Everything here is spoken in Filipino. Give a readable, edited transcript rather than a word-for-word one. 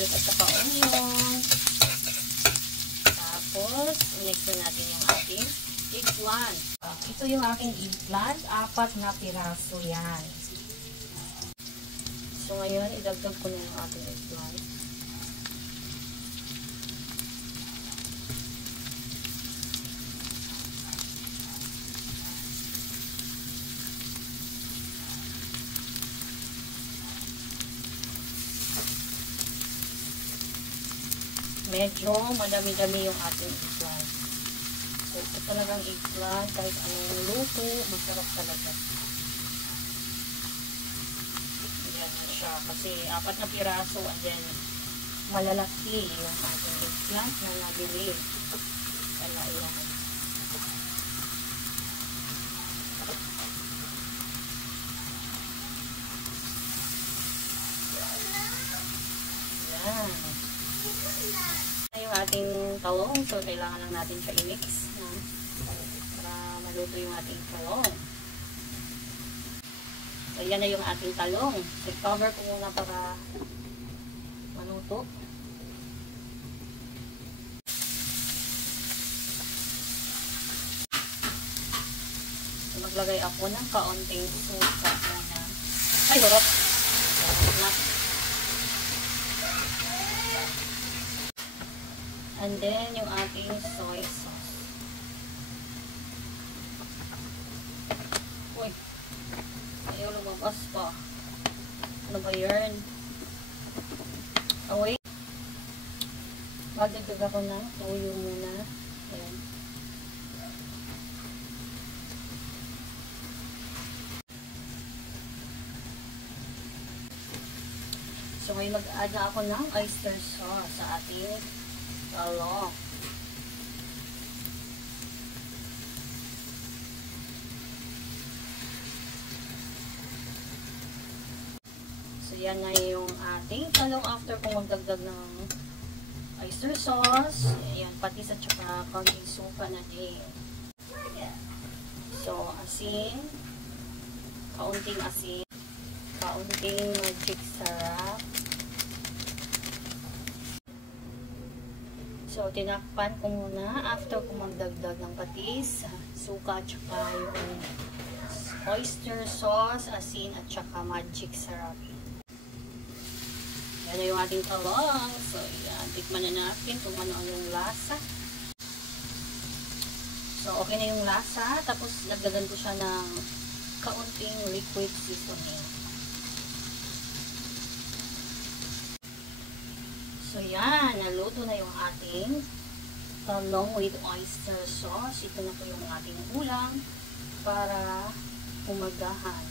garlic at saka onion. Tapos, i-mix natin yung ating eggplant. Ito yung aking eggplant. 4 na piraso yan. So, ngayon, idagdag ko na yung ating eggplant. Medyo madami-dami yung ating eggplant. So, ito talagang eggplant, kahit anong luto, masarap talaga. Ayan siya. Kasi 4 na piraso, and then malalaki yung ating eggplant na nabili. Kaya ayan. Ayan. Yung ating talong, so kailangan lang natin siya i-mix para maluto yung ating talong. So yan na yung ating talong. So cover ko muna para maluto. So maglagay ako ng kaunting suka muna. Ay, hurot! And then, yung ating soy sauce. Uy! Ayaw lumabas pa. Ano ba yun? Oh, wait. Magdagdag ako ng toyo muna. Ayan. So, ngayon mag-add na ako ng oyster sauce sa ating talong. So, yan na yung ating talong after kung magdagdag ng oyster sauce. Ayan, patis at saka konting suka na din. So, asin. Kaunting asin. Kaunting magic sarap. So, tinakpan ko muna after ko magdagdag ng patis, suka, at saka yung oyster sauce, asin, at saka magic sarap. Yan na yung ating talong. So, yan. Tikman na natin kung ano yung lasa. So, okay na yung lasa. Tapos, nagdagan ko siya ng kaunting liquid seasoning. So, yan. Naluto na yung ating talong with oyster sauce. Ito na po yung ating ulam para umagahan.